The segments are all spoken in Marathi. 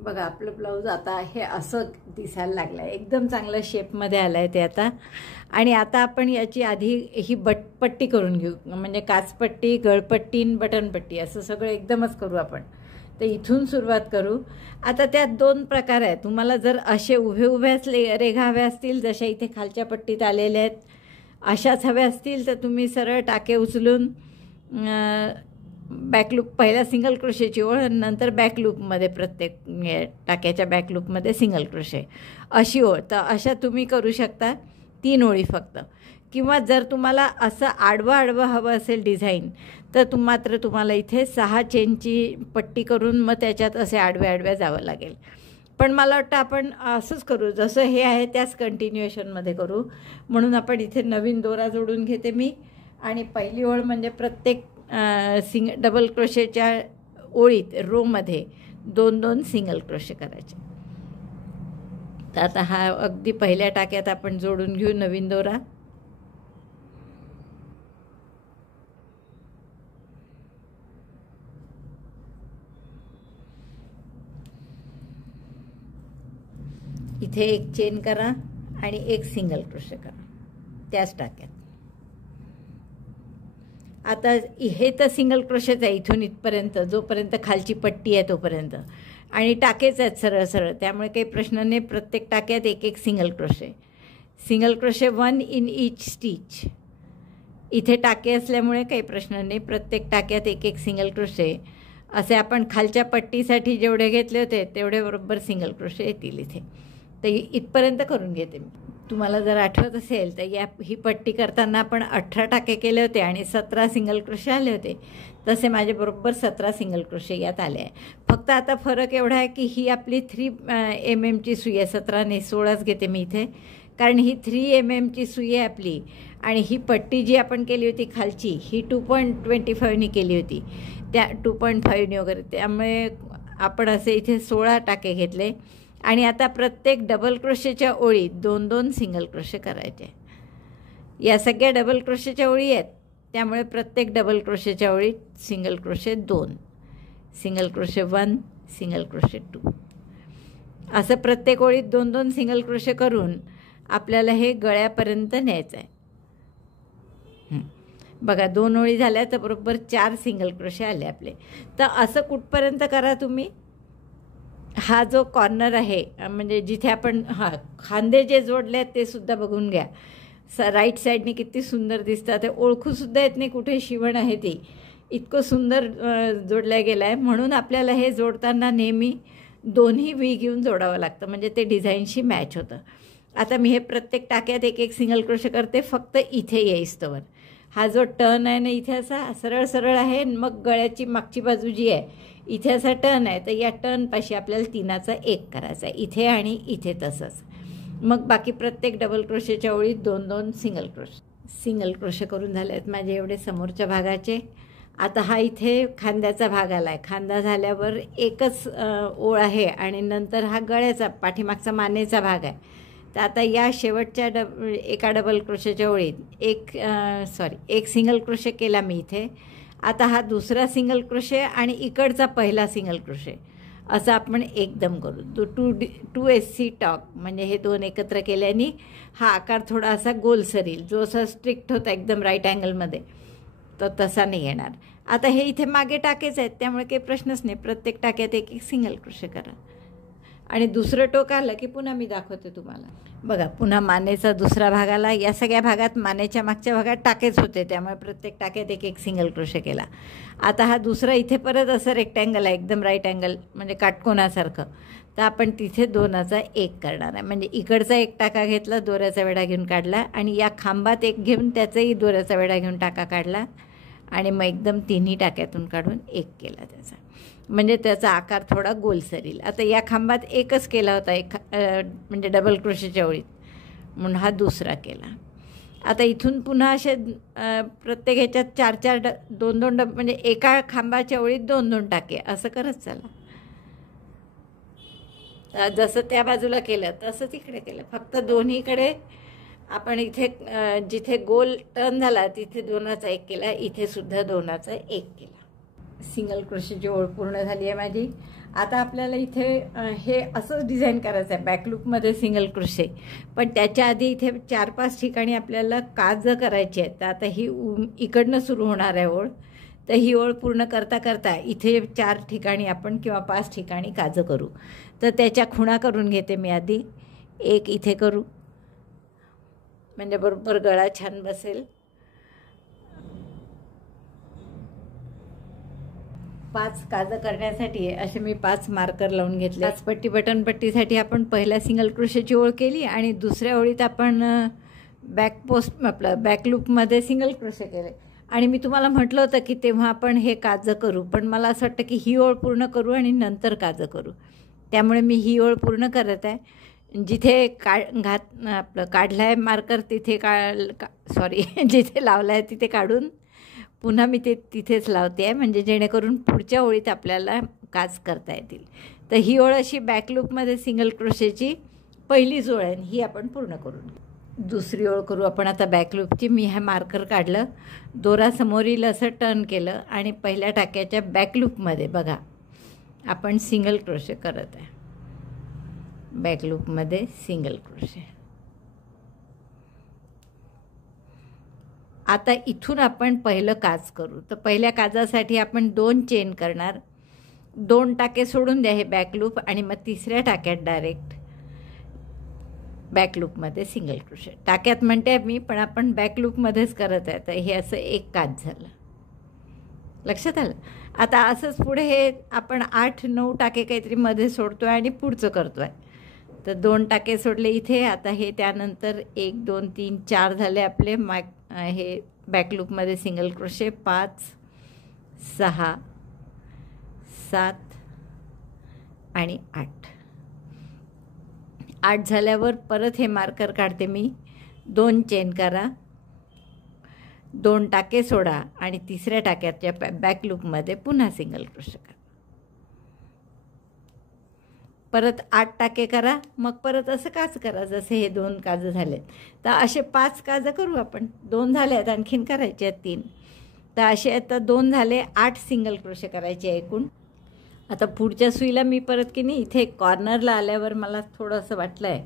बघा आपलं ब्लाऊज आता हे असं दिसायला लागलं आहे, एकदम चांगलं शेपमध्ये आलं आहे ते आता. आणि आता आपण याची आधी ही पट्टी करून घेऊ, म्हणजे काचपट्टी, गळपट्टी, बटनपट्टी असं सगळं एकदमच करू आपण. तर इथून सुरुवात करू. आता त्यात दोन प्रकार आहेत. तुम्हाला जर असे उभे उभ्याच रेघा हव्या असतील, जशा इथे खालच्या पट्टीत आलेल्या आहेत अशाच हव्या असतील, तर तुम्ही सरळ टाके उचलून बॅकलूप, पहिला सिंगल क्रोशेची ओळ, नंतर बॅकलूपमध्ये प्रत्येक टाक्याच्या बॅकलूपमध्ये सिंगल क्रोशे अशी ओळ. तर अशा तुम्ही करू शकता 3 ओळी फक्त. किंवा जर तुम्हाला असं आडवं हवं असेल डिझाईन, तर मात्र तुम्हाला इथे 6 चेनची पट्टी करून मग त्याच्यात असे आडव्या जावं लागेल. पण मला वाटतं आपण असंच करू, जसं हे आहे त्याच कंटिन्युएशनमध्ये करू. म्हणून आपण इथे नवीन दोरा जोडून घेते मी. आणि पहिली ओळ म्हणजे प्रत्येक डबल क्रोशेच्या ओळीत रोमध्ये 2-2 सिंगल क्रोशे करायचे. तर आता हा अगदी पहिल्या टाक्यात आपण जोडून घेऊ नवीन दोरा. इथे एक चेन करा आणि एक सिंगल क्रोशे करा त्याच टाक्यात. आता हे तर सिंगल क्रोशेच आहे इथून इथपर्यंत, जोपर्यंत खालची पट्टी आहे तोपर्यंत, आणि टाकेच आहेत सरळ सरळ, त्यामुळे काही प्रश्न नाही. प्रत्येक टाक्यात एक single crochet 1 in each stitch. इथे टाके असल्यामुळे काही प्रश्न नाही. प्रत्येक टाक्यात एक सिंगल क्रोशे. असे आपण खालच्या पट्टीसाठी जेवढे घेतले होते तेवढे बरोबर सिंगल क्रोशे येतील इथे. तर इथपर्यंत करून घेते मी. तुम्हाला जर आठवत असेल तर ही पट्टी करताना आपण 18 टाके केले होते आणि 17 सिंगल क्रोशे आले होते. तसे माझे बरोबर 17 सिंगल क्रोशे यात आले आहे. फक्त आता फरक एवढा आहे की ही आपली 3 mm सुई आहे. 17 नाही 16च घेते मी इथे, कारण ही 3 mm सुई आहे आपली. आणि ही पट्टी जी आपण केली होती खालची, ही 2.25 केली होती, त्या 2.5 वगैरे. त्यामुळे आपण असे इथे 16 टाके घेतले. आणि आता प्रत्येक डबल क्रोशेच्या ओळीत 2-2 सिंगल क्रोशे करायचे. या सगळ्या डबल क्रोशेच्या ओळी आहेत, त्यामुळे प्रत्येक डबल क्रोशेच्या ओळीत single crochet 2, single crochet 1, single crochet 2, असं प्रत्येक ओळीत 2-2 सिंगल क्रोशे करून आपल्याला हे गळ्यापर्यंत न्यायचं आहे. बघा 2 ओळी झाल्या तर बरोबर 4 सिंगल क्रोशे आले आपले. तर असं कुठपर्यंत करा तुम्ही. हा जो कॉर्नर आहे, म्हणजे जिथे आपण खांदे जे जोडले आहेत ते सुद्धा बघून घ्या. राईट साईडने किती सुंदर दिसतात. ते ओळखूसुद्धा येत नाही कुठे शिवण आहे ती, इतकं सुंदर जोडलं गेलं आहे. म्हणून आपल्याला हे जोडताना नेहमी दोन्ही व्ही घेऊन जोडावं लागतं, म्हणजे ते डिझाईनशी मॅच होतं. आता मी हे प्रत्येक टाक्यात एक सिंगल क्रोशे करते, फक्त इथे येईस्तवर. हा जो टर्न आहे ना इथे असा सरळ सरळ आहे, मग गळ्याची मागची बाजू जी आहे इथे असा टर्न आहे, तर या टर्नपाशी आपल्याला 3चा 1 करायचा आहे इथे आणि इथे तसंच. मग बाकी प्रत्येक डबल क्रोशेच्या ओळीत 2-2 सिंगल क्रोशे करून झाले आहेत माझे एवढे समोरच्या भागाचे. आता हा इथे खांद्याचा भाग आला आहे. खांदा झाल्यावर एकच ओळ आहे आणि नंतर हा गळ्याचा पाठीमागचा मानेचा भाग आहे. तर आता या शेवटच्या एका डबल क्रोशेच्या ओळीत एक सिंगल क्रोशे केला मी इथे. आता हा दुसरा सिंगल क्रोशे आणि इकडचा पहिला सिंगल क्रोशे असं आपण एकदम करू. 2 SC टॉक, म्हणजे हे 2 एकत्र केल्याने हा आकार थोडा असा गोलसरील, जो असा स्ट्रिक्ट होता एकदम राईट अँगलमध्ये, तर तसा नाही येणार. आता हे इथे मागे टाकेच आहेत, त्यामुळे काही प्रश्नच नाही. प्रत्येक टाक्यात एक सिंगल क्रोशे करा. आणि दुसरं टोक आलं की पुन्हा मी दाखवते तुम्हाला. बघा पुन्हा मानेचा दुसरा भाग आला. या सगळ्या भागात मानेच्या मागच्या भागात टाकेच होते, त्यामुळे प्रत्येक टाक्यात एक सिंगल क्रोशे केला. आता हा दुसरा इथे परत असं रेक्टँगल आहे, एकदम राईट अँगल, म्हणजे काटकोनासारखं. तर आपण तिथे 2चा 1 करणार आहे. म्हणजे इकडचा 1 टाका घेतला, दोऱ्याचा वेढा घेऊन काढला, आणि या खांबात 1 घेऊन त्याचाही दोऱ्याचा वेढा घेऊन टाका काढला, आणि मग एकदम 3ही टाक्यातून काढून 1 केला त्याचा, म्हणजे त्याचा आकार थोडा गोलसरील. आता या खांबात 1च केला होता म्हणजे डबल क्रोशेच्या ओळीत, म्हणून हा दुसरा केला. आता इथून पुन्हा असे प्रत्येक ह्याच्यात 4-4 2-2 म्हणजे एका खांबाच्या ओळीत 2-2 टाके असं करत चला. जसं त्या बाजूला केलं तसं तिकडे केलं, फक्त दोन्हीकडे आपण इथे जिथे गोल टर्न झाला तिथे 2चा 1 केला, इथे सुद्धा 2चा 1 केला. सिंगल क्रोशेची ओळ पूर्ण झाली आहे माझी. आता आपल्याला इथे हे असंच डिझाईन करायचं आहे बॅकलूपमध्ये सिंगल क्रोशे, पण त्याच्या आधी इथे 4-5 ठिकाणी आपल्याला काजं करायची आहेत. तर आता ही इकडनं सुरू होणार आहे ओळ, तर ही ओळ पूर्ण करता करता इथे 4 ठिकाणी आपण किंवा 5 ठिकाणी काजं करू. तर त्याच्या खुणा करून घेते मी आधी. एक इथे करू म्हणजे बरोबर गळा छान बसेल. 5 काजं करण्यासाठी असे मी 5 मार्कर लावून घेतले. 5 पट्टी बटन पट्टीसाठी आपण पहिल्या सिंगल क्रोशेची ओळ केली आणि दुसऱ्या ओळीत आपण बॅकलूपमध्ये सिंगल क्रोशे केले. आणि मी तुम्हाला म्हटलं होतं की तेव्हा आपण हे काजं करू, पण मला असं वाटतं की ही ओळ पूर्ण करू आणि नंतर काजं करू. त्यामुळे मी ही ओळ पूर्ण करत आहे. जिथे आपलं काढलं आहे मार्कर तिथे जिथे लावलं आहे तिथे काढून पुन्हा मी ते तिथेच लावते आहे, म्हणजे जेणेकरून पुढच्या ओळीत आपल्याला काज करता येतील. तर ही ओळ अशी बॅकलूपमध्ये सिंगल क्रोशेची पहिलीच ओळ आहे, ही आपण पूर्ण करून. दुसरी ओळ करू आपण आता बॅकलूपची. मी हे मार्कर काढलं, दोरा समोरील असं टर्न केलं आणि पहिल्या टाक्याच्या बॅकलूपमध्ये बघा आपण सिंगल क्रोशे करत आहे. बॅकलूपमध्ये सिंगल क्रोशे. आता इथून आपण पहिलं काज करू. तर पहिल्या काजासाठी आपण 2 चेन करणार. 2 टाके सोडून द्या हे बॅकलूप आणि मग तिसऱ्या टाक्यात डायरेक्ट बॅकलूपमध्ये सिंगल क्रोशे. टाक्यात म्हणते मी, पण आपण बॅकलूपमध्येच करत आहे. तर हे असं एक काज झालं, लक्षात आलं. आता असंच पुढे हे आपण 8-9 टाके काहीतरी मध्ये सोडतो आहे आणि पुढचं करतो आहे. तर 2 टाके सोडले इथे. आता हे त्यानंतर 1 2 3 4 झाले आपले हे बॅकलूपमध्ये सिंगल क्रोशे. 5 6 7 आणि 8. 8 झाल्यावर परत हे मार्कर काढते मी. 2 चेन करा, 2 टाके सोडा आणि तिसऱ्या टाक्याच्या बॅकलूपमध्ये पुन्हा सिंगल क्रोशे करा. परत 8 टाके करा, मग परत असं काज करा जसे हे 2 काजं झालेत. तर असे 5 काजं करू आपण. 2 झाले आहेत, आणखीन करायचे आहेत 3. तर असे आता 2 झाले, 8 सिंगल क्रोशे करायचे एकूण. आता पुढच्या सुईला मी परत की नाही इथे कॉर्नरला आल्यावर मला थोडंसं वाटलं आहे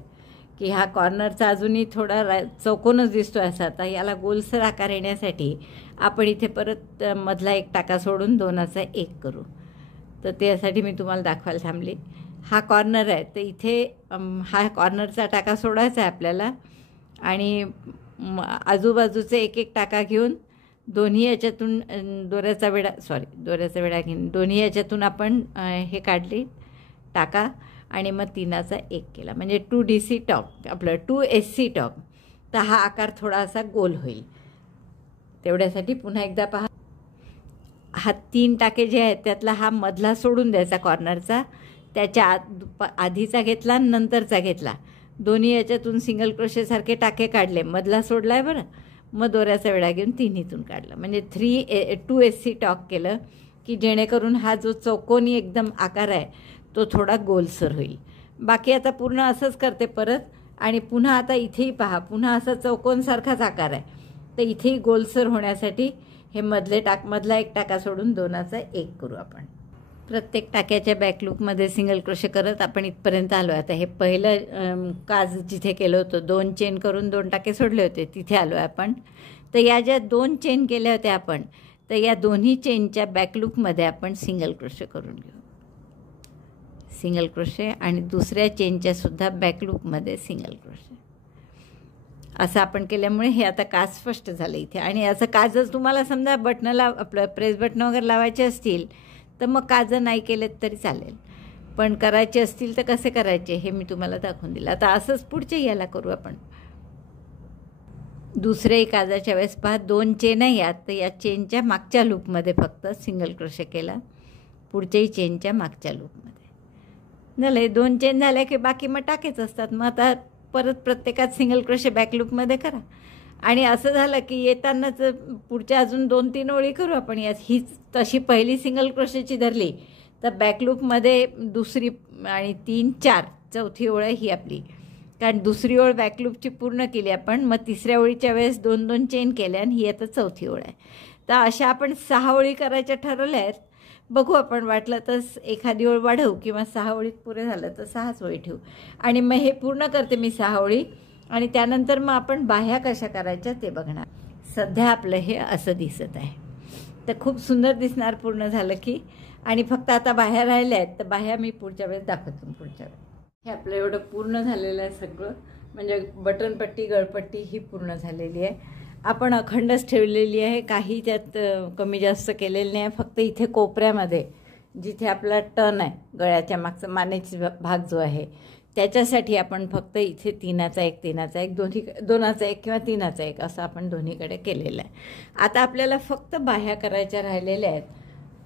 की हा कॉर्नरचा अजूनही थोडा चौकोनच दिसतो आहे असा. आता याला गोलसर आकार येण्यासाठी आपण इथे परत मधला 1 टाका सोडून 2चा 1 करू. तर त्यासाठी मी तुम्हाला दाखवायला थांबली. हा कॉर्नर आहे, तर इथे हा कॉर्नरचा टाका सोडायचा आहे आपल्याला आणि आजूबाजूचे 1-1 टाका घेऊन दोन्ही याच्यातून दोऱ्याचा वेढा घेऊन दोन्ही याच्यातून आपण हे काढली टाका आणि मग 3चा 1 केला, म्हणजे 2DC टॉप आपलं 2SC टॉप. तर हा आकार थोडासा गोल होईल. तेवढ्यासाठी पुन्हा एकदा पहा, हा 3 टाके जे आहेत त्यातला हा मधला सोडून द्यायचा कॉर्नरचा. त्याच्या आधीचा घेतला, नंतरचा घेतला. दोन्ही याच्यातून सिंगल क्रोशेसारखे टाके काढले, मधला सोडला आहे बरं. मग दोऱ्याचा वेढा घेऊन 3हीतून काढला, म्हणजे 2SC टॉक केलं की जेणेकरून हा जो चौकोनी एकदम आकार आहे तो थोडा गोलसर होईल. बाकी आता पूर्ण असंच करते परत. आणि पुन्हा आता इथेही पहा, पुन्हा असा चौकोनसारखाच आकार आहे. तर इथेही गोलसर होण्यासाठी हे मधला 1 टाका सोडून 2चा 1 करू आपण. प्रत्येक टाक्याच्या बॅकलूपमध्ये सिंगल क्रोशे करत आपण इथपर्यंत आलो. आता हे पहिलं काज जिथे केलं होतं 2 चेन करून 2 टाके सोडले होते तिथे आलो आहे आपण. तर या ज्या 2 चेन केल्या होत्या आपण, तर या दोन्ही चेनच्या बॅकलूपमध्ये आपण सिंगल क्रोशे करून घेऊ. सिंगल क्रोशे आणि दुसऱ्या चेनच्या सुद्धा बॅकलूपमध्ये सिंगल क्रोशे. असं आपण केल्यामुळे हे आता काज स्पष्ट झालं इथे. आणि असं काजच तुम्हाला समजा बटनला आपलं प्रेस बटन वगैरे लावायचे असतील तर मग काजं नाही केलेत तरी चालेल, पण करायचे असतील तर कसे करायचे हे मी तुम्हाला दाखवून दिलं. आता असंच पुढचे याला करू आपण. दुसऱ्याही काजाच्या वेळेस पहा 2 चेन आहे यात, तर या चेनच्या मागच्या लूपमध्ये फक्त सिंगल क्रोशे केला, पुढच्याही चेनच्या मागच्या लूपमध्ये झालं. 2 चेन झाल्या की बाकी मग टाकेच असतात. मग आता परत प्रत्येकात सिंगल क्रोशे बॅकलूपमध्ये करा. आणि असं झालं की येतानाच पुढच्या अजून 2-3 ओळी करू आपण. ही तशी पहिली सिंगल क्रोशेची धरली तर बॅकलूपमध्ये दुसरी आणि 3-4 चौथी ओळ ही आपली. कारण दुसरी ओळ बॅकलूपची पूर्ण केली आपण, मग तिसऱ्या ओळीच्या वेळेस 2-2 चेन केल्या आणि ही आता चौथी ओळ आहे. तर अशा आपण 6 ओळी करायच्या ठरवल्या आहेत. बघू आपण वाटलं तर एखादी ओळ वाढवू किंवा 6 ओळीत पुरे झालं तर 6च ओळी ठेवू. आणि मग हे पूर्ण करते मी 6 ओळी आणि त्यानंतर मग आपण बाह्या कशा करायच्या ते बघणार. सध्या आपलं हे असं दिसत आहे, तर खूप सुंदर दिसणार पूर्ण झालं की. आणि फक्त आता बाह्या राहिल्या आहेत, तर बाह्या मी पुढच्या वेळेस दाखवतो. पुढच्या वेळेस हे आपलं एवढं पूर्ण झालेलं आहे सगळं, म्हणजे बटनपट्टी गळपट्टी ही पूर्ण झालेली आहे. आपण अखंडच ठेवलेली आहे, काही त्यात कमी जास्त केलेलं नाही. फक्त इथे कोपऱ्यामध्ये जिथे आपला टर्न आहे गळ्याच्या मागचा मानेचा भाग जो आहे त्याच्यासाठी आपण फक्त इथे 3चा 1 3चा 1 2चा 1 किंवा 3चा 1 असं आपण दोन्हीकडे केलेलं आहे. आता आपल्याला फक्त बाह्या करायच्या राहिलेल्या आहेत.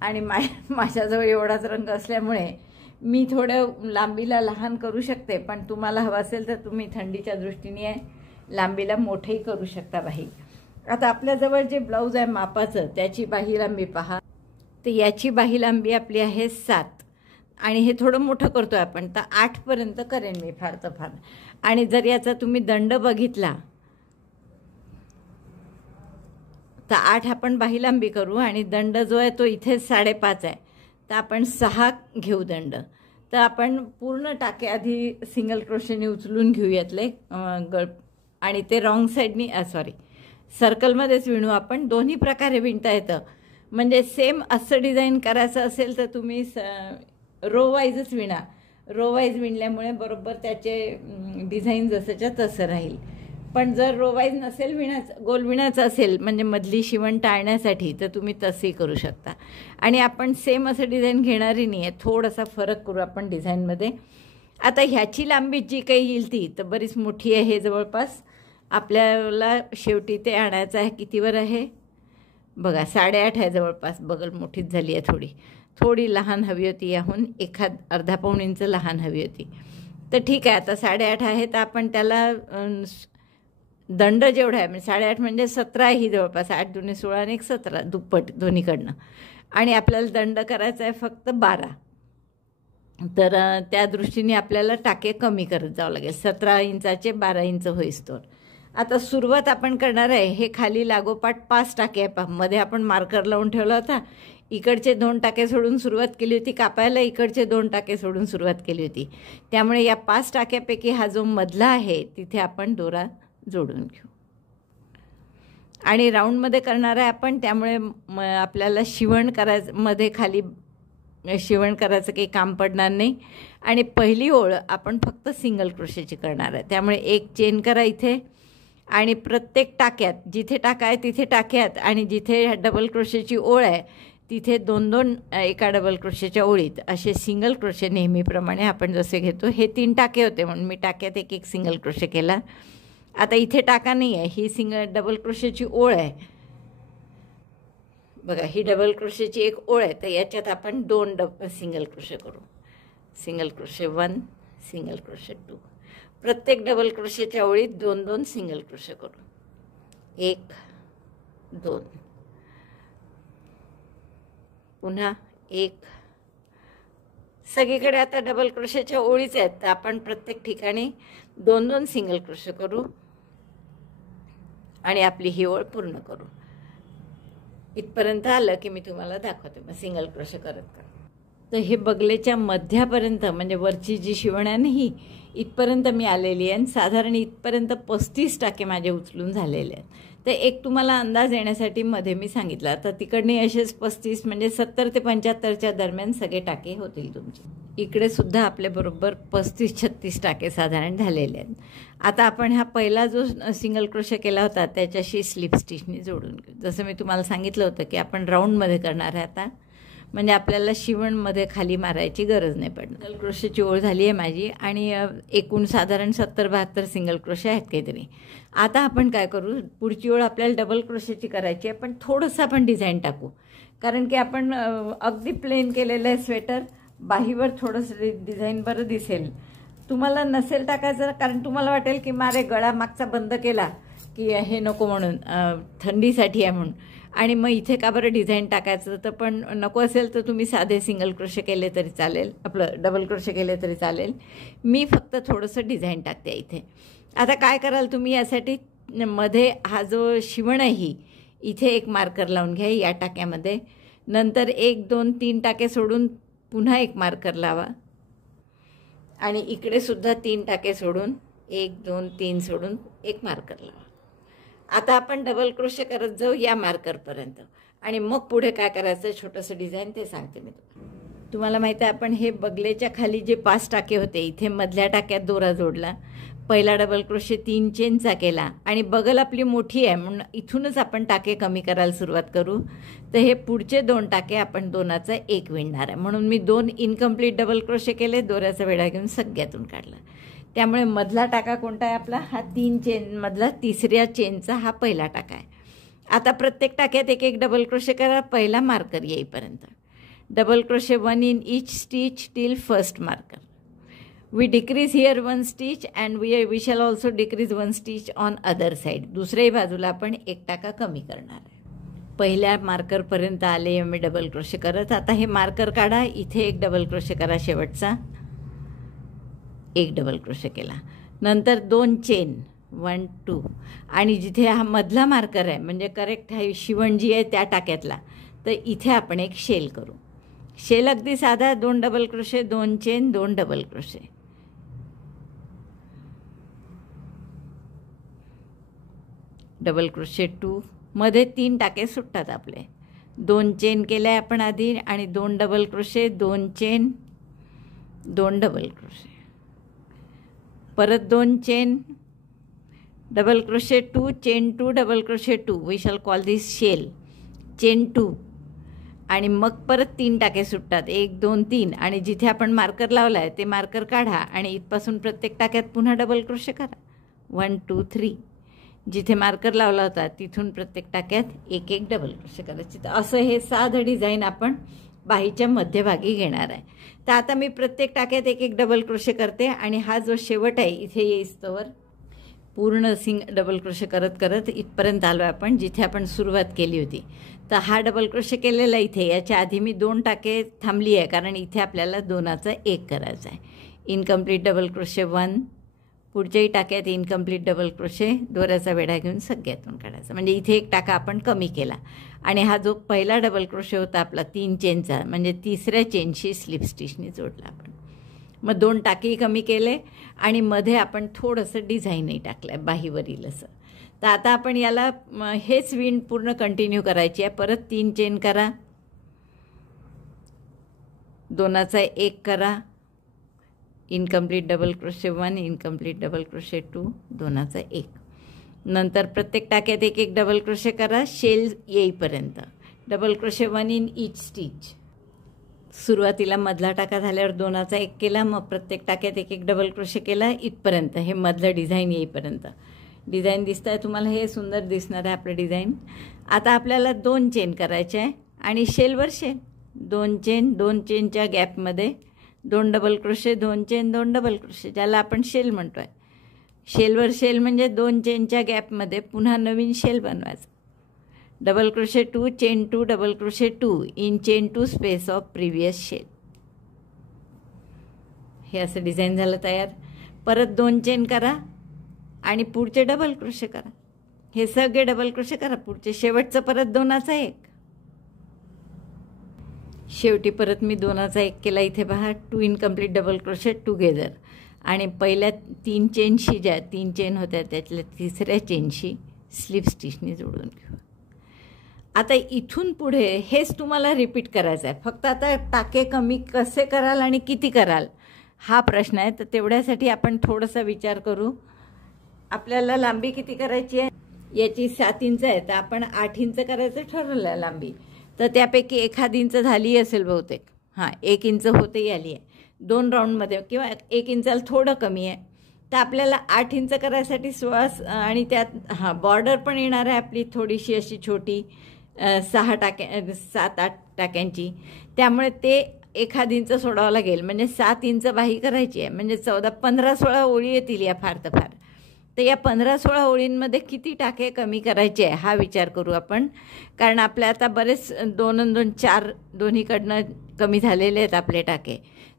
आणि माझ्याजवळ एवढाच रंग असल्यामुळे मी थोडं लांबीला लहान करू शकते, पण तुम्हाला हवं असेल तर तुम्ही थंडीच्या दृष्टीने लांबीला मोठेही करू शकता बाही. आता आपल्याजवळ जे ब्लाऊज आहे मापाचं त्याची बाही लांबी पहा, तर याची बाही लांबी आपली आहे 7 आणि हे थोडं मोठं करतो आहे आपण, तर 8पर्यंत करेन मी फार तर फार. आणि जर याचा तुम्ही दंड बघितला तर 8 आपण बाही लांबी करू आणि दंड जो आहे तो इथे 5.5 आहे, तर आपण 6 घेऊ दंड. तर आपण पूर्ण टाके आधी सिंगल क्रोशेने उचलून घेऊयातले आणि ते रॉंग साईडनी सर्कलमध्येच विणू आपण. दोन्ही प्रकारे विणता येतं, म्हणजे सेम असं डिझाईन करायचं असेल तर तुम्ही रो वाईजच विणा. रो वाईज विणल्यामुळे बरोबर त्याचे डिझाईन जसंच्या तसं राहील. पण जर रो वाईज नसेल गोल विणायचं असेल म्हणजे मधली शिवण टाळण्यासाठी, तर तुम्ही तसंही करू शकता. आणि आपण सेम असं डिझाईन घेणारी नाही आहे, थोडासा फरक करू आपण डिझाईनमध्ये. आता ह्याची लांबी जी काही येईल ती तर बरीच मोठी आहे, जवळपास आपल्याला शेवटी ते आणायचं आहे. कितीवर आहे बघा, 8.5 आहे जवळपास. बगल मोठीच झाली आहे, थोडी लहान हवी होती, याहून अर्धा पाऊण इंच लहान हवी होती. तर ठीक आहे, आता 8.5 आहे, तर आपण त्याला दंड जेवढा आहे म्हणजे 8.5 म्हणजे 17 आहे ही जवळपास. 8 दुणे 16 आणि 1 17, दुप्पट दोन्हीकडनं. आणि आपल्याला दंड करायचा आहे फक्त 12. तर त्या दृष्टीने आपल्याला टाके कमी करत जावं लागेल. 17 इंचाचे 12 इंच होईस्तोवर. आता सुरुवात आपण करणार आहे, हे खाली लागोपाठ 5 टाके आहे. मध्ये आपण मार्कर लावून ठेवला होता, इकडचे 2 टाके सोडून सुरुवात केली होती कापायला, इकडचे 2 टाके सोडून सुरुवात केली होती. त्यामुळे या 5 टाक्यापैकी हा जो मधला आहे तिथे आपण दोरा जोडून घेऊ. आणि राऊंडमध्ये करणार आहे आपण, त्यामुळे आपल्याला शिवण मध्ये खाली शिवण करायचं काही काम पडणार नाही. आणि पहिली ओळ आपण फक्त सिंगल क्रोशेची करणार आहे, त्यामुळे एक चेन करा इथे आणि प्रत्येक टाक्यात जिथे टाका आहे तिथे टाक्यात आणि जिथे डबल क्रोशेची ओळ आहे तिथे 2-2 एका डबल क्रोशेच्या ओळीत असे सिंगल क्रोशे नेहमीप्रमाणे आपण जसे घेतो. हे 3 टाके होते म्हणून मी टाक्यात एक सिंगल क्रोशे केला. आता इथे टाका नाही आहे, ही डबल क्रोशेची ओळ आहे बघा, ही डबल क्रोशेची एक ओळ आहे. तर याच्यात आपण 2 सिंगल क्रोशे करू. Single crochet 1, single crochet 2. प्रत्येक डबल क्रोशेच्या ओळीत 2-2 सिंगल क्रोशे करू. 1 2, पुन्हा 1. सगळीकडे आता डबल क्रोशेच्या ओळीच आहेत, तर आपण प्रत्येक ठिकाणी 2-2 सिंगल क्रोशे करू आणि आपली ही ओळ पूर्ण करू. इथपर्यंत आलं की मी तुम्हाला दाखवते मग सिंगल क्रोशे करत करत. तर हे बगलेच्या मध्यापर्यंत म्हणजे वरची जी शिवण आहे ना ही इथपर्यंत मी आलेली आहे. साधारण इथपर्यंत 35 टाके माझे उचलून झालेले आहेत. तर एक तुम्हाला अंदाज येण्यासाठी मध्ये मी सांगितलं, तर तिकडने असेच 35 म्हणजे 70 ते 75च्या दरम्यान सगळे टाके होतील तुमचे. इकडे सुद्धा आपले बरोबर 35-36 टाके साधारण झालेले आहेत. आता आपण हा पहिला जो सिंगल क्रोशे केला होता त्याच्याशी स्लिप स्टिचने जोडून घेऊ. जसं मी तुम्हाला सांगितलं होतं की आपण राऊंडमध्ये करणार आहे आता, म्हणजे आपल्याला शिवणमध्ये खाली मारायची गरज नाही पडणार. सिंगल क्रोशेची ओळ झाली आहे माझी आणि एकूण साधारण 70-72 सिंगल क्रोशे आहेत काहीतरी. आता आपण काय करू, पुढची ओळ आपल्याला डबल क्रोशेची करायची आहे, पण थोडंसं आपण डिझाईन टाकू. कारण की आपण अगदी प्लेन केलेलं आहे स्वेटर, बाहीवर थोडंसं डिझाईन बरं दिसेल. तुम्हाला नसेल टाकायचं कारण तुम्हाला वाटेल की मारे गळा मागचा बंद केला की हे नको म्हणून, थंडीसाठी आहे म्हणून, आणि मग इथे का बरं डिझाईन टाकायचं. तर पण नको असेल तर तुम्ही साधे सिंगल क्रोशे केले तरी चालेल, आपलं डबल क्रोशे केले तरी चालेल. मी फक्त थोडंसं डिझाईन टाकते इथे. आता काय कराल तुम्ही, यासाठी मध्ये हा जो शिवण आहे ही इथे एक मार्कर लावून घ्या या टाक्यामध्ये. नंतर 1 2 3 टाके सोडून पुन्हा एक मार्कर लावा आणि इकडे सुद्धा 3 टाके सोडून 1 2 3 सोडून एक मार्कर लावा. आता आपण डबल क्रोशे करत जाऊ या मार्करपर्यंत आणि मग पुढे काय करायचं छोटंसं डिझाईन ते सांगते मी तुम्हाला. माहिती आहे आपण हे बगलेच्या खाली जे 5 टाके होते इथे मधल्या टाक्यात दोरा जोडला, पहिला डबल क्रोशे 3 चेनचा केला आणि बगल आपली मोठी आहे म्हणून इथूनच आपण टाके कमी करायला सुरुवात करू. तर हे पुढचे 2 टाके आपण 2चा 1 विणणार आहे म्हणून मी 2 इनकम्प्लीट डबल क्रोशे केले, दोऱ्याचा वेढा घेऊन सगळ्यातून काढला. त्यामुळे मधला टाका कोणता आहे आपला, हा 3 चेन मधला तिसऱ्या चेनचा हा पहिला टाका आहे. आता प्रत्येक टाक्यात 1 1 डबल क्रोशे करा पहिला मार्कर येईपर्यंत. Double crochet 1 in each stitch till first marker. We decrease here 1 stitch and we shall also decrease 1 stitch on other side. दुसऱ्याही बाजूला आपण 1 टाका कमी करणार आहे. पहिल्या मार्कर पर्यंत आले मी डबल crochet करत. आता हे मार्कर काढा, इथे 1 डबल crochet करा, शेवटचा 1 डबल crochet केला, नंतर 2 चेन 1 2 आणि जिथे हा मधला मार्कर आहे म्हणजे करेक्ट हा शिवण जी आहे त्या टाक्यातला, तर इथे आपण एक शेल करू. शेल अगदी साधा 2 double crochet 2 chain 2 double crochet. Double crochet 2 मध्ये 3 टाके सुटतात आपले. 2 चेन केले आपण आधी आणि 2 double crochet 2 chain 2 double crochet, परत 2 chain double crochet 2 chain 2 double crochet 2. We shall call this shell chain 2 आणि मग परत 3 टाके सुटतात 1 2 3 आणि जिथे आपण मार्कर लावला आहे ते मार्कर काढा आणि इथपासून प्रत्येक टाक्यात पुन्हा डबल क्रोशे करा 1 2 3. जिथे मार्कर लावला होता तिथून प्रत्येक टाक्यात 1 1 डबल क्रोशे करायचे. तर असं हे साधं डिझाईन आपण बाहीच्या मध्यभागी घेणार आहे. तर आता मी प्रत्येक टाक्यात 1 1 डबल क्रोशे करते आणि हा जो शेवट आहे इथे येईस्तोवर पूर्ण डबल क्रोशे करत करत इथपर्यंत आलो आपण जिथे आपण सुरुवात केली होती. तर हा डबल क्रोशे केलेला इथे, याच्या आधी मी 2 टाके थांबली आहे कारण इथे आपल्याला 2चा 1 करायचा आहे. इनकम्प्लीट डबल क्रोशे 1, पुढच्याही टाक्यात इनकम्प्लीट डबल क्रोशे, दोऱ्याचा वेढा घेऊन सगळ्यातून काढायचा म्हणजे इथे 1 टाका आपण कमी केला. आणि हा जो पहिला डबल क्रोशे होता आपला 3 चेनचा म्हणजे तिसऱ्या चेनशी स्लिप स्टिचने जोडला आपण. मग 2 टाकेही कमी केले आणि मध्ये आपण थोडंसं डिझाईनही टाकलं आहे बाहीवरील असं. तर आता आपण याला हेच विण पूर्ण कंटिन्यू करायची आहे. परत 3 चेन करा, 2चा 1 करा, incomplete double crochet 1 incomplete double crochet 2 2चा 1. नंतर प्रत्येक टाक्यात 1 1 डबल क्रोशे करा शेल येईपर्यंत. Double crochet 1 in each stitch. सुरुवातीला मधला टाका झाल्यावर 2चा 1 केला, मग प्रत्येक टाक्यात 1 1 डबल क्रोशे केला इथपर्यंत, हे मधलं डिझाईन येईपर्यंत. डिझाईन दिसतं आहे तुम्हाला, हे सुंदर दिसणार आहे आपलं डिझाईन. आता आपल्याला 2 चेन करायचे आहे आणि शेलवर शेल 2 चेन 2 चेनच्या गॅपमध्ये 2 double crochet 2 chain 2 double crochet, ज्याला आपण शेल म्हणतो आहे. शेलवर शेल म्हणजे 2 चेनच्या गॅपमध्ये पुन्हा नवीन शेल बनवायचं. Double crochet 2 chain 2 double crochet 2 in chain 2 space of previous shell. हे असं डिझाईन झालं तयार. परत 2 चेन करा आणि पुढचे डबल क्रोशे करा, हे सगळे डबल क्रोशे करा पुढचे. शेवटचं परत 2चा 1. शेवटी परत मी 2चा 1 केला इथे पहा, 2 इनकम्प्लीट डबल क्रोशे टुगेदर आणि पहिल्या 3 चेनशी ज्या 3 चेन होत्या त्यातल्या तिसऱ्या चेनशी स्लिप स्टिचने जोडून घेऊ. आता इथून पुढे हेच तुम्हाला रिपीट करायचं आहे. फक्त आता टाके कमी कसे कराल आणि किती कराल हा प्रश्न आहे. तर तेवढ्यासाठी आपण थोडासा विचार करू. आपल्याला लांबी किती करायची आहे, याची 7 इंच आहे तर आपण 8 इंच करायचं ठरवलं आहे लांबी. तर त्यापैकी 1/2 इंच झाली असेल बहुतेक, हां 1 इंच होतेही आली आहे 2 राऊंडमध्ये, किंवा 1 इंचाला थोडं कमी आहे. तर आपल्याला 8 इंच करायसाठी 16 आणि त्यात बॉर्डर पण येणार आहे आपली थोडीशी अशी छोटी 7-8 टाक्यांची. त्यामुळे ते 1/2 इंच सोडावं लागेल म्हणजे 7 इंच बाही करायची आहे म्हणजे 15-16 ओळी येतील या फार तर फार. तर या 15-16 ओळींमध्ये किती टाके कमी करायचे आहे हा विचार करू आपण. कारण आपल्या आता बरेच 2 आणि 2 4 दोन्हीकडनं कमी झालेले आहेत आपले टाके.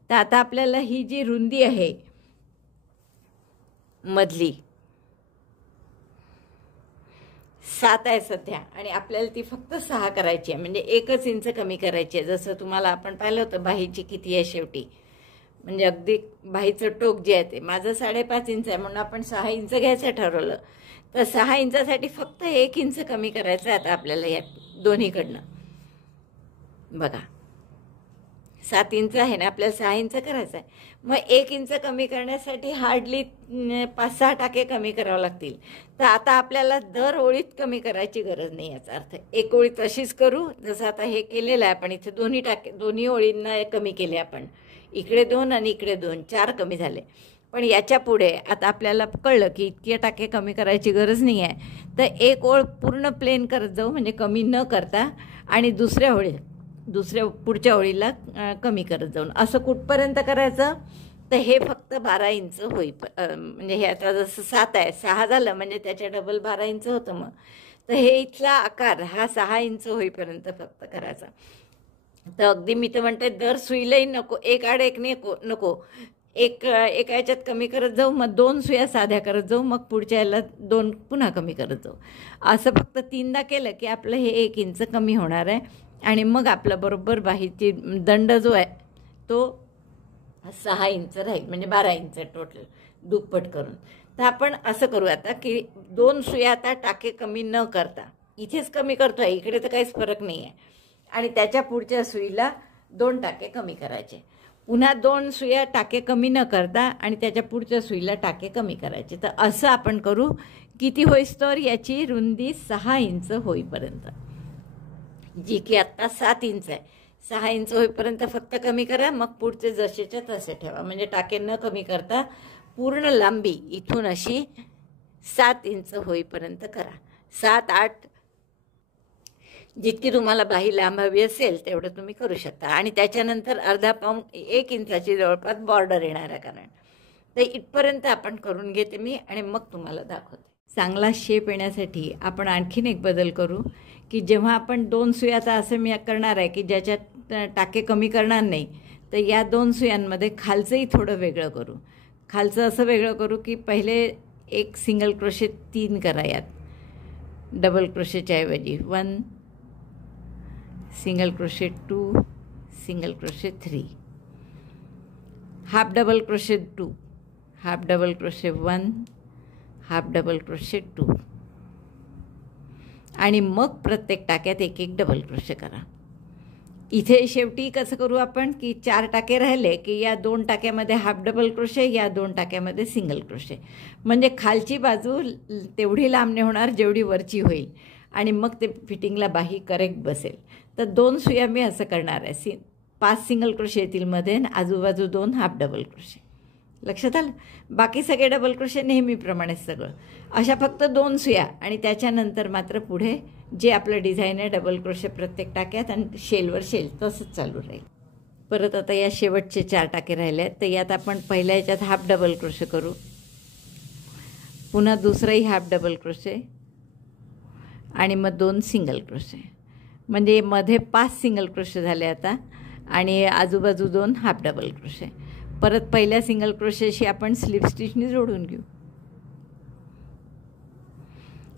तर आता आपल्याला ही जी रुंदी आहे 7 आहे सध्या आणि आपल्याला ती फक्त 6 करायची आहे, म्हणजे 1 इंच कमी करायची आहे. जसं तुम्हाला आपण पाहिलं होतं बाहीची किती आहे शेवटी, म्हणजे अगदी बाहीचं टोक जे आहे ते माझं 5.5 इंच आहे म्हणून आपण 6 इंच घ्यायचं ठरवलं. तर 6 इंचासाठी फक्त 1 इंच कमी करायचं आहे आता आपल्याला या दोन्हीकडनं. बघा 7 इंच आहे ना, आपल्याला 6 इंच करायचं आहे. मग 1 इंच कमी करण्यासाठी हार्डली 5-6 टाके कमी करावे लागतील. तर आता आपल्याला दर ओळीत कमी करायची गरज नाही. याचा अर्थ एक ओळी तशीच करू, जसं आता हे केलेलं आहे आपण. इथे दोन्ही ओळींना कमी केले आपण, इकडे 2 आणि इकडे 2, 4 कमी झाले. पण याच्या पुढे आता आपल्याला कळलं की इतके टाके कमी करायची गरज नाही आहे. तर एक ओळ पूर्ण प्लेन करत जाऊ, म्हणजे कमी न करता, आणि दुसऱ्या पुढच्या ओळीला कमी करत जाऊन. असं कुठपर्यंत करायचं, तर हे फक्त 12 इंच होई, म्हणजे हे आता जसं 7 आहे, 6 झालं म्हणजे त्याच्या डबल 12 इंच होतं. मग तर हे इथला आकार हा 6 इंच होईपर्यंत फक्त करायचा. तर अगदी मी तर म्हणते दर सुईलाही नको, एक आड एक नको, एका याच्यात कमी करत जाऊ, मग 2 सुया साध्या करत जाऊ, मग पुढच्या याला 2 पुन्हा कमी करत जाऊ. असं फक्त 3दा केलं की आपलं हे 1 इंच कमी होणार आहे. आणि मग आपला बरोबर बाहीची दंड जो आहे तो 6 इंच राहील, म्हणजे 12 इंच टोटल दुप्पट करून. तर आपण असं करू आता की 2 सुया आता टाके कमी न करता, इथेच कमी करतो आहे, इकडे तर काहीच फरक नाही आहे, आणि त्याच्या पुढच्या सुईला 2 टाके कमी करायचे. पुन्हा 2 सुया टाके कमी न करता आणि त्याच्या पुढच्या सुईला टाके कमी करायचे. तर असं आपण करू. किती होईस्तोवर याची रुंदी 6 इंच होईपर्यंत, जी की आत्ता 7 इंच आहे. 6 इंच होईपर्यंत फक्त कमी करा, मग पुढचे जसेच्या तसे ठेवा. म्हणजे टाके न कमी करता पूर्ण लांबी इथून अशी 7 इंच होईपर्यंत करा. 7-8 जितकी तुम्हाला बाही लांब हवी असेल तेवढं तुम्ही करू शकता. आणि त्याच्यानंतर अर्धा पाऊण 1 इंचाची जवळपास बॉर्डर येणार आहे कारण. तर इथपर्यंत आपण करून घेते मी आणि मग तुम्हाला दाखवते. चांगला शेप येण्यासाठी आपण आणखीन एक बदल करू की जेव्हा आपण 2 सुयाचा असं मी करणार आहे की ज्याच्यात टाके कमी करणार नाही, तर या 2 सुयांमध्ये खालचंही थोडं वेगळं करू. खालचं असं वेगळं करू की पहिले एक सिंगल क्रोशे 3 करा यात डबल क्रोशेच्या ऐवजी. 1 single crochet 2 single crochet 3, half double crochet 2, half double crochet 1, half double crochet 2, आणि मग प्रत्येक टाक्यात एक डबल क्रोशे करा. इथे शेवटी कसं करू आपण की 4 टाके राहिले की या 2 टाक्यामध्ये हाफ डबल क्रोशे, या 2 टाक्यामध्ये सिंगल क्रोशे, म्हणजे खालची बाजू तेवढी लांब नाही होणार जेवढी वरची होईल, आणि मग ते फिटिंगला बाही करेक्ट बसेल. तर 2 सुया मी असं करणार आहे. 5 सिंगल क्रोशे येतील मध्ये, आजूबाजू 2 हाफ डबल क्रोशे. लक्षात आलं? बाकी सगळे डबल क्रोशे नेहमीप्रमाणेच सगळं. अशा फक्त 2 सुया, आणि त्याच्यानंतर मात्र पुढे जे आपलं डिझाईन आहे डबल क्रोशे प्रत्येक टाक्यात, आणि शेलवर शेल तसंच चालू राहील. परत आता या शेवटचे 4 टाके राहिले आहेत, तर यात आपण पहिल्या याच्यात हाफ डबल क्रोशे करू, पुन्हा दुसराही हाफ डबल क्रोशे, आणि मग 2 सिंगल क्रोशे, म्हणजे मध्ये 5 सिंगल क्रोशे झाले आता, आणि आजूबाजू 2 हाफ डबल क्रोशे. परत पहिल्या सिंगल क्रोशेशी आपण स्लिप स्टिचनी जोडून घेऊ.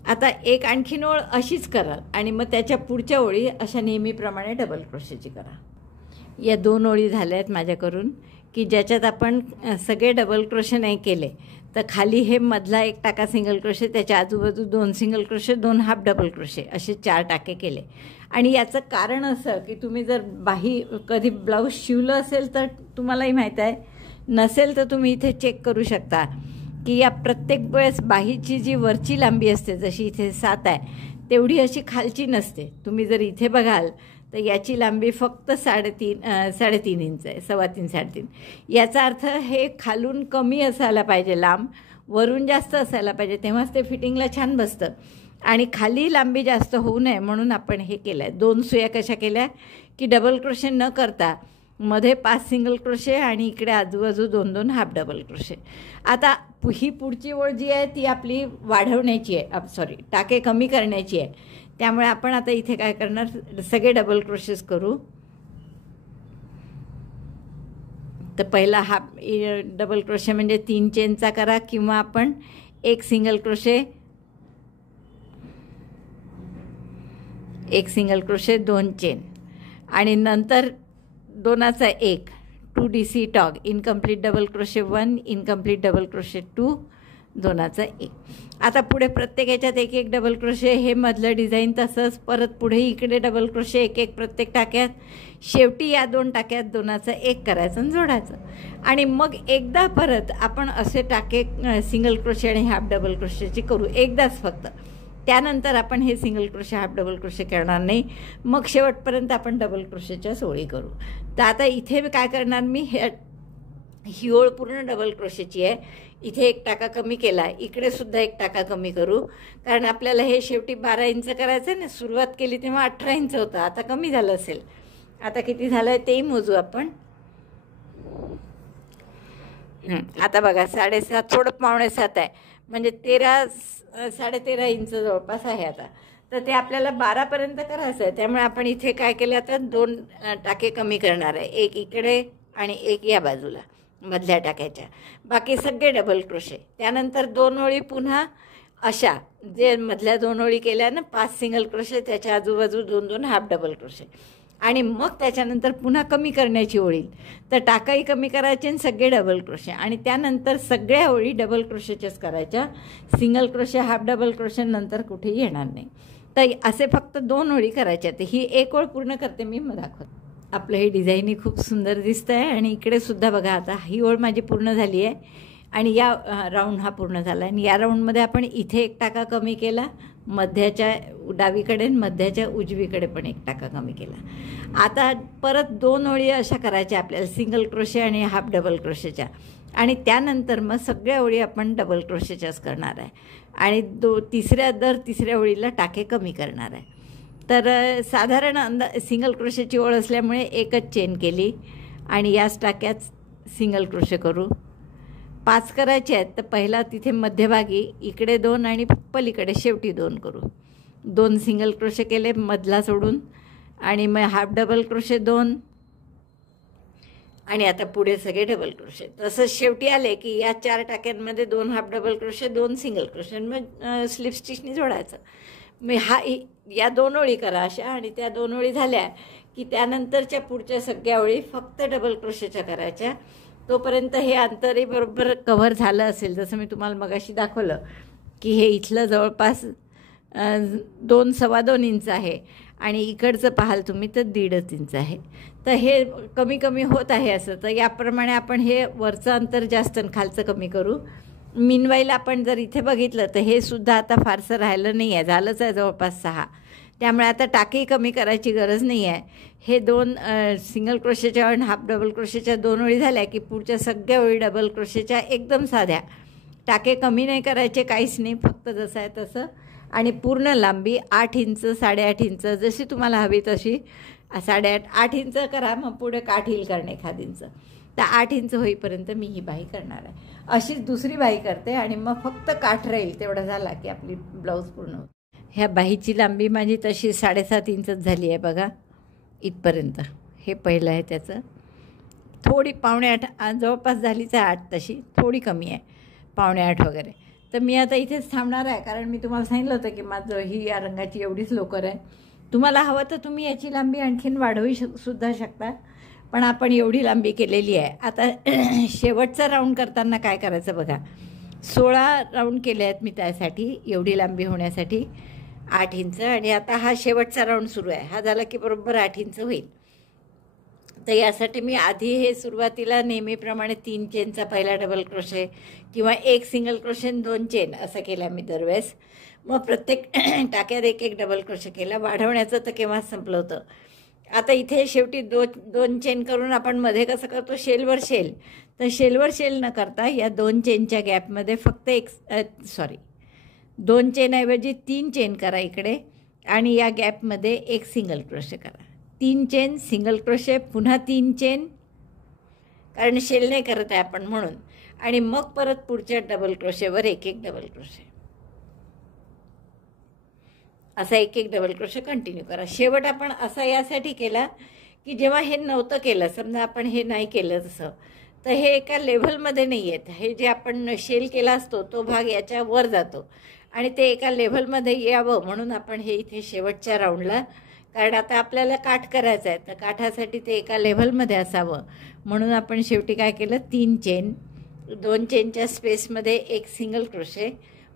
आता एक आणखीन ओळ अशीच कराल, आणि मग त्याच्या पुढच्या ओळी अशा नेहमीप्रमाणे डबल क्रोशेची करा. या 2 ओळी झाल्या आहेत माझ्याकडून की ज्याच्यात आपण सगळे डबल क्रोशे नाही केले, तर खाली हे मधला एक टाका सिंगल क्रोशे, त्याच्या आजूबाजू 2 single crochet, 2 half double crochet, असे 4 टाके केले. आणि याचं कारण असं की तुम्ही जर बाही कधी ब्लाऊज शिवलं असेल तर तुम्हालाही माहीत आहे, नसेल तर तुम्ही इथे चेक करू शकता की या प्रत्येक वेळेस बाहीची जी वरची लांबी असते, जशी इथे 7 आहे तेवढी अशी खालची नसते. तुम्ही जर इथे बघाल तर याची लांबी फक्त 3.5 इंच आहे, 3.25 3.5. याचा अर्थ हे खालून कमी असायला पाहिजे लांब, वरून जास्त असायला पाहिजे, तेव्हाच ते फिटिंगला छान बसतं. आणि खाली लांबी जास्त होऊ नये म्हणून आपण हे केलं आहे. 2 सुया कशा केल्या की डबल क्रोशे न करता मध्ये 5 सिंगल क्रोशे, आणि इकडे आजूबाजू 2-2 हाफ डबल क्रोशे. आता ही पुढची ओळ जी आहे ती आपली वाढवण्याची आहे, टाके कमी करण्याची आहे. त्यामुळे आपण आता इथे काय करणार, सगळे डबल क्रोशेस करू. तर पहिला हाफ डबल क्रोशे म्हणजे 3 चेनचा करा, किंवा आपण एक सिंगल क्रोशे, एक सिंगल क्रोशे, 2 चेन आणि नंतर 2चा 1 2 DC tog, incomplete double crochet 1, incomplete double crochet 2, 2चा 1. आता पुढे प्रत्येक याच्यात एक एक डबल क्रोशे, हे मधलं डिझाईन तसंच, परत पुढे इकडे डबल क्रोशे एक एक प्रत्येक टाक्यात, शेवटी या 2 टाक्यात 2चा 1 करायचं आणि जोडायचं. आणि मग एकदा परत आपण असे टाके सिंगल क्रोशे आणि हाफ डबल क्रोशेची करू एकदाच फक्त. त्यानंतर आपण हे single crochet half double crochet करणार नाही. मग शेवटपर्यंत आपण डबल क्रोशेच्या ओळी करू. तर आता इथे काय करणार मी, ही ओळ पूर्ण डबल क्रोशेची आहे. इथे 1 टाका कमी केला, इकडे सुद्धा 1 टाका कमी करू, कारण आपल्याला हे शेवटी 12 इंच करायचं आहे ना. सुरुवात केली तेव्हा 18 इंच होतं, आता कमी झालं असेल. आता किती झालं आहे तेही मोजू आपण. आता बघा 7.5, थोडं 7.25 आहे, म्हणजे 13-13.5 इंच जवळपास आहे आता. तर ते आपल्याला 12पर्यंत करायचं आहे. त्यामुळे आपण इथे काय केलं, आता 2 टाके कमी करणार आहे, एक इकडे आणि एक या बाजूला मधल्या टाक्याच्या. बाकी सगळे डबल क्रोशे. त्यानंतर 2 ओळी पुन्हा अशा, जे मधल्या 2 ओळी केल्या ना 5 सिंगल क्रोशे, त्याच्या आजूबाजू 2-2 हाफ डबल क्रोशे. आणि मग त्याच्यानंतर पुन्हा कमी करण्याची ओळी, तर टाकाही कमी करायचे आणि सगळे डबल क्रोशे. आणि त्यानंतर सगळ्या ओळी डबल क्रोशेच्याच करायच्या, single crochet half double crochet नंतर कुठेही येणार नाही. तर असे फक्त 2 ओळी करायच्या. तर ही 1 ओळ पूर्ण करते मी, मग दाखवते. आपलं हे डिझाईनही खूप सुंदर दिसतं आहे. आणि इकडे सुद्धा बघा, आता ही ओळ माझी पूर्ण झाली आहे आणि या राऊंड हा पूर्ण झाला. आणि या राऊंडमध्ये आपण इथे 1 टाका कमी केला, मध्याच्या डावीकडे मध्याच्या उजवीकडे पण 1 टाका कमी केला. आता परत 2 ओळी अशा करायच्या आपल्याला, सिंगल क्रोशे आणि हाफ डबल क्रोशेच्या. आणि त्यानंतर मग सगळ्या ओळी आपण डबल क्रोशेच्याच करणार आहे. आणि दर तिसऱ्या ओळीला टाके कमी करणार आहे. तर साधारण सिंगल क्रोशेची ओळ असल्यामुळे 1च चेन केली आणि याच टाक्यात सिंगल क्रोशे करू. 5 करायचे आहेत, तर पहिला तिथे मध्यभागी इकडे 2 आणि पलीकडे शेवटी 2 करू. 2 सिंगल क्रोशे केले मधला सोडून, आणि मग हाफ डबल क्रोशे 2, आणि आता पुढे सगळे डबल क्रोशे. तसंच शेवटी आले की या 4 टाक्यांमध्ये 2 half double crochet, 2 single crochet, मग स्लिप स्टिचनी जोडायचं. मग या 2 ओळी करा अशा, आणि त्या 2 ओळी झाल्या की त्यानंतरच्या पुढच्या सगळ्या ओळी फक्त डबल क्रोशेच्या करायच्या. तोपर्यंत हे अंतरही बरोबर कव्हर झालं असेल. जसं मी तुम्हाला मगाशी दाखवलं की हे इथलं जवळपास 2-2.25 इंच आहे आणि इकडचं पाहाल तुम्ही तर 1.5 इंच आहे. तर हे कमी कमी होत आहे असं. तर याप्रमाणे आपण हे वरचं अंतर जास्त आणि खालचं कमी करू. मीनवाईल आपण जर इथे बघितलं तर हे सुद्धा आता फारसं राहिलं नाही आहे, झालंच आहे जवळपास 6. त्यामुळे आता टाकेही कमी करायची गरज नाही आहे. हे 2 सिंगल क्रोशेच्या आणि हाफ डबल क्रोशेच्या 2 ओळी झाल्या की पुढच्या सगळ्या ओळी डबल क्रोशेच्या एकदम साध्या. टाके कमी नाही करायचे, काहीच नाही, फक्त जसं आहे तसं. आणि पूर्ण लांबी 8 इंच 8.5 इंच जशी तुम्हाला हवी तशी 8.5 इंच करा. मग पुढे काठ येईल कारण 1 इंच, तर 8 इंच होईपर्यंत मी ही बाही करणार आहे. अशीच दुसरी बाही करते आणि मग फक्त काठ राहील तेवढा झाला की आपली ब्लाऊज पूर्ण होते. ह्या बाहीची लांबी माझी तशी 7.5 इंचच झाली आहे बघा इथपर्यंत. हे पहिलं आहे त्याचं. थोडी 7.25 जवळपास झालीच आहे 8, तशी थोडी कमी आहे 7.25 वगैरे. तर मी आता इथेच थांबणार आहे, कारण मी तुम्हाला सांगितलं होतं की माझं ही या रंगाची एवढीच लोकर आहे. तुम्हाला हवं तर तुम्ही याची लांबी आणखीन वाढवू सुद्धा शकता, पण आपण एवढी लांबी केलेली आहे. आता शेवटचा राऊंड करताना काय करायचं बघा, 16 राऊंड केले आहेत मी त्यासाठी, एवढी लांबी होण्यासाठी 8 इंच. आणि आता हा शेवटचा राऊंड सुरू आहे, हा झाला की बरोबर 8 इंच होईल. तर यासाठी मी आधी हे सुरुवातीला नेहमीप्रमाणे 3 चेनचा पहिला डबल क्रोशे किंवा 1 सिंगल क्रोशे 2 चेन असं केला मी दरवेळेस. मग प्रत्येक टाक्यात 1 डबल क्रोशे केला. वाढवण्याचं तर केव्हाच संपलं होतं. आता इथे शेवटी 2 चेन करून आपण मध्ये कसं करतो शेलवर शेल, तर शेलवर शेल न करता या 2 चेनच्या गॅपमध्ये फक्त 2 चेनऐवजी 3 चेन करा इकडे, आणि या गॅपमध्ये 1 सिंगल क्रोशे करा. 3 चेन सिंगल क्रोशे, पुन्हा 3 चेन, कारण शेल नाही करत आहे आपण म्हणून. आणि मग परत पुढच्या डबल क्रोशेवर 1 डबल क्रोशे, असा 1 डबल क्रोशे कंटिन्यू करा. शेवट आपण असा यासाठी केला की जेव्हा हे नव्हतं केलं, समजा आपण हे नाही केलं तसं, तर हे एका लेव्हलमध्ये नाही आहेत. हे जे आपण शेल केला असतो तो भाग याच्या वर जातो आणि ते एका लेव्हलमध्ये यावं म्हणून आपण हे इथे शेवटच्या राऊंडला, कारण आता आपल्याला काठ करायचं आहे तर काठासाठी ते एका लेव्हलमध्ये असावं म्हणून आपण शेवटी काय केलं, 3 चेन, 2 चेनच्या स्पेसमध्ये एक सिंगल क्रोशे,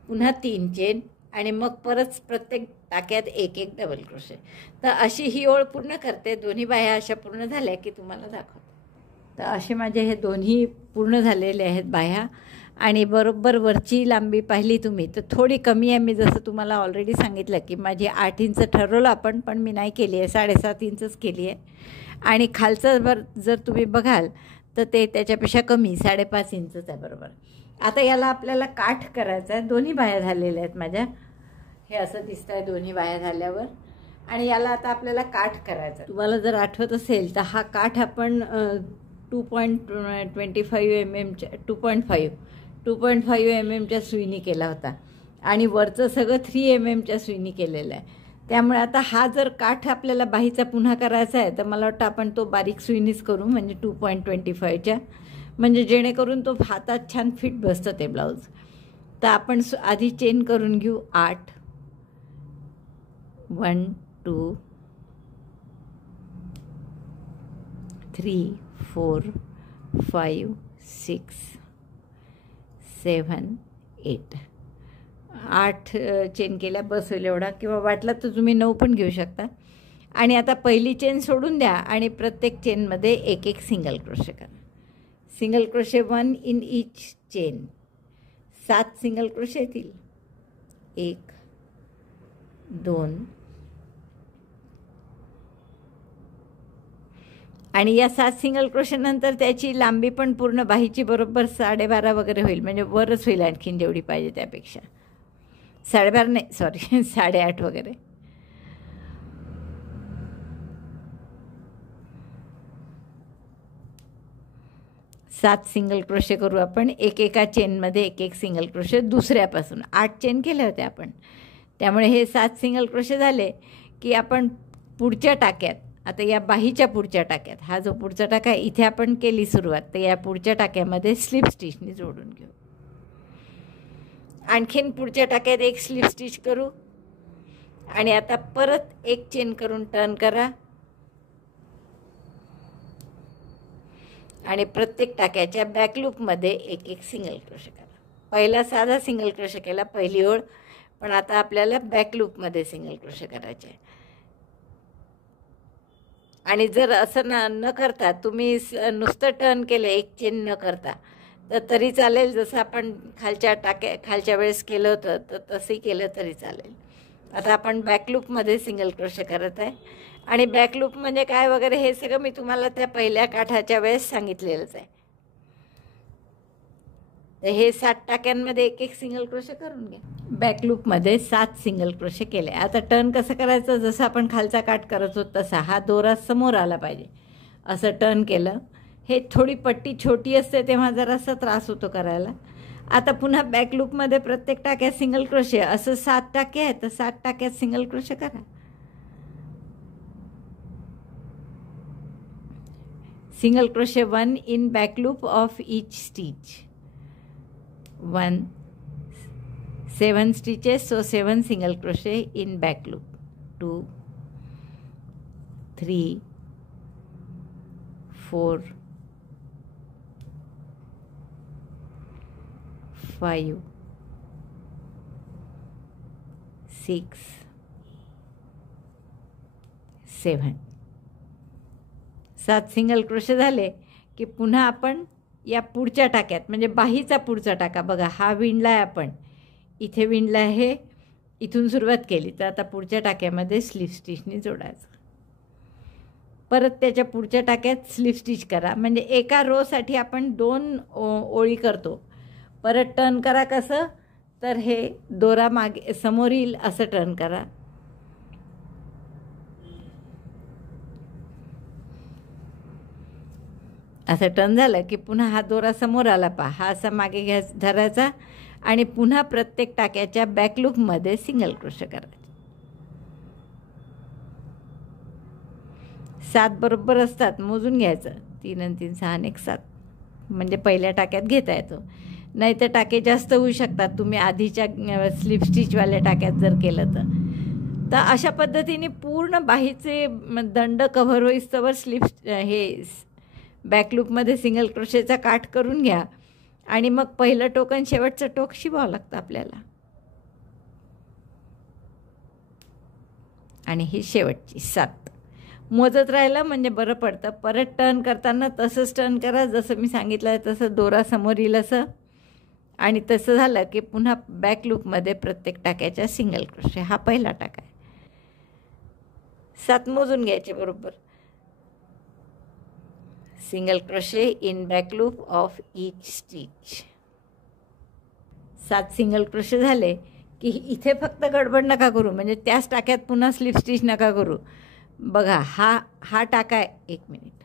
पुन्हा 3 चेन आणि मग परत प्रत्येक टाक्यात एक एक डबल क्रोशे. तर अशी ही ओळ पूर्ण करते. दोन्ही बाह्या अशा पूर्ण झाल्या की तुम्हाला दाखवते. तर असे माझे हे दोन्ही पूर्ण झालेले आहेत बाह्या. आणि बरोबर वरची लांबी पाहिली तुम्ही तर थोडी कमी आहे. मी जसं तुम्हाला ऑलरेडी सांगितलं की माझी 8 इंच ठरवलं आपण, पण मी नाही केली आहे, 7.5 इंचच केली आहे. आणि खालचं जर तुम्ही बघाल तर ते त्याच्यापेक्षा कमी 5.5 इंचच आहे बरोबर. आता याला आपल्याला काठ करायचा आहे. दोन्ही बाह्या झालेल्या आहेत माझ्या, हे असं दिसतं आहे दोन्ही बाह्या झाल्यावर. आणि याला आता आपल्याला काठ करायचा. तुम्हाला जर आठवत असेल तर हा काठ आपण 2.25 mm 2.5 mm सुईनी केला होता आणि वरचं सगळं 3 mm सुईनी केलेलं आहे. त्यामुळे आता हा जर काठ आपल्याला बाहीचा पुन्हा करायचा आहे तर मला वाटतं आपण तो बारीक सुईनीच करू, म्हणजे 2.25च्या, म्हणजे जेणेकरून तो हातात छान फिट बसतं ते ब्लाऊज. तर आपण आधी चेन करून घेऊ 8, 1 2 3 4 5 6 7 8. 8 चेन केल्या बस होईल एवढा, किंवा वाटलं तर तुम्ही 9 पण घेऊ शकता. आणि आता पहिली चेन सोडून द्या आणि प्रत्येक चेनमध्ये एक एक सिंगल क्रोशे करा. Single crochet 1 in each chain. 7 single crochet येतील. 1 2 आणि या 7 सिंगल क्रोशेनंतर त्याची लांबी पण पूर्ण बाहीची बरोबर 12.5 वगैरे होईल, म्हणजे वरच होईल आणखीन जेवढी पाहिजे त्यापेक्षा. 12.5 नाही, सॉरी 8.5 वगैरे. सात सिंगल क्रोशे करू आपण. एका चेनमध्ये एक एक सिंगल क्रोशे दुसऱ्यापासून. 8 चेन केले होते आपण, त्यामुळे हे 7 सिंगल क्रोशे झाले की आपण पुढच्या टाक्यात, आता या बाहीच्या पुढच्या टाक्यात, हा जो पुढचा टाका आहे इथे आपण केली सुरुवात, तर या पुढच्या टाक्यामध्ये स्लिप स्टिचनी जोडून घेऊ. आणखीन पुढच्या टाक्यात एक स्लिप स्टिच करू आणि आता परत एक चेन करून टर्न करा आणि प्रत्येक टाक्याच्या बॅक लूपमध्ये एक एक सिंगल क्रोशे करा. पहिला साधा सिंगल क्रोशे केला पहिली ओळ, पण आता आपल्याला बॅक लूपमध्ये सिंगल क्रोशे करायचे. आणि जर असं न करता तुम्ही नुसतं टर्न केलं एक चेन न करता तर तरी चालेल, जसं आपण खालच्या वेळेस केलं होतं तर तसंही केलं तरी चालेल. आता आपण बॅक लूपमध्ये सिंगल क्रोशे करत आहे. आणि बॅक लूप म्हणजे काय वगैरे हे सगळं मी तुम्हाला त्या पहिल्या काठाच्या वेळेस सांगितलेलंच आहे. तर हे 7 टाक्यांमध्ये एक एक सिंगल क्रोशे करून घ्या. बॅक लूपमध्ये 7 सिंगल क्रोशे केले. आता टर्न कसं करायचं, जसं आपण खालचा काठ करत होतो तसा हा दोरा समोर आला पाहिजे असं टर्न केलं. हे थोडी पट्टी छोटी असते तेव्हा जरासा त्रास होतो करायला. आता पुन्हा बॅक लूपमध्ये प्रत्येक टाक्यात सिंगल क्रोशे, असं 7 टाके आहेत तर 7 टाक्यात सिंगल क्रोशे करा. Single crochet 1 in back loop of each stitch. 1 7 stitches, so 7 single crochet in back loop. 2 3 4 5 6 7. 7 single crochet झाले की पुन्हा आपण या पुढच्या टाक्यात, म्हणजे बाहीचा पुढचा टाका बघा, हा विणला आहे आपण, इथे विणला आहे, इथून सुरुवात केली तर आता पुढच्या टाक्यामध्ये स्लिप स्टिचनी जोडायचं. परत त्याच्या पुढच्या टाक्यात स्लिप स्टिच करा. म्हणजे एका रोसाठी आपण 2 ओळी करतो. परत टर्न करा. कसं तर हे दोरा मागे समोर येईल असं टर्न करा. असं टर्न झालं की पुन्हा हा दोरा समोर आला पहा, हा असा मागे धरायचा आणि पुन्हा प्रत्येक टाक्याच्या बॅक लूपमध्ये सिंगल क्रोशे करायचे. 7 बरोबर असतात, मोजून घ्यायचं. 3 आणि 3 6 आणि 1 7. म्हणजे पहिल्या टाक्यात घेता येतो. नाही तर टाके जास्त होऊ शकतात तुम्ही आधीच्या स्लिप स्टिचवाल्या टाक्यात जर केलं तर अशा पद्धतीने पूर्ण बाहीचे दंड कव्हर होईस्तवर हे बॅकलूपमध्ये सिंगल क्रोशेचा काठ करून घ्या आणि मग पहिलं टोक आणि शेवटचं टोक शिवावं लागतं आपल्याला. आणि ही शेवटची 7 मोजत राहिलं म्हणजे बरं पडतं. परत टर्न करताना तसंच टर्न करा जसं मी सांगितलं आहे तसं, दोरा समोर येईल असं. आणि तसं झालं की पुन्हा बॅक लूपमध्ये प्रत्येक टाक्याच्या सिंगल क्रोशे. हा पहिला टाका आहे. 7 मोजून घ्यायचे बरोबर. Single crochet in back loop of each stitch. 7 single crochet झाले की इथे फक्त गडबड नका करू, म्हणजे त्याच टाक्यात पुन्हा स्लिप स्टिच नका करू. बघा हा टाका आहे, 1 मिनिट,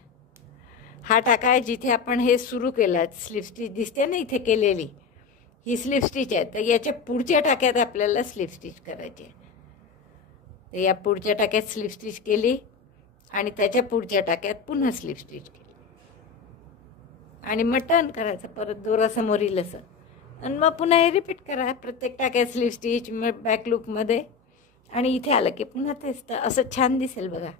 हा टाका आहे जिथे आपण हे सुरू केलं. स्लिप स्टिच दिसते ना इथे केलेली, ही स्लिप स्टिच आहे. तर याच्या पुढच्या टाक्यात आपल्याला स्लिप स्टिच करायची आहे. तर या पुढच्या टाक्यात स्लिप स्टिच केली आणि त्याच्या पुढच्या टाक्यात पुन्हा स्लिप स्टिच केली आणि मग टर्न करायचं परत दोरा समोर येईल असं. आणि मग पुन्हा हे रिपीट करा प्रत्येक टाक्यात स्लिप स्टिच, मग बॅक लूपमध्ये. आणि इथे आलं की पुन्हा तेच. तर असं छान दिसेल बघा,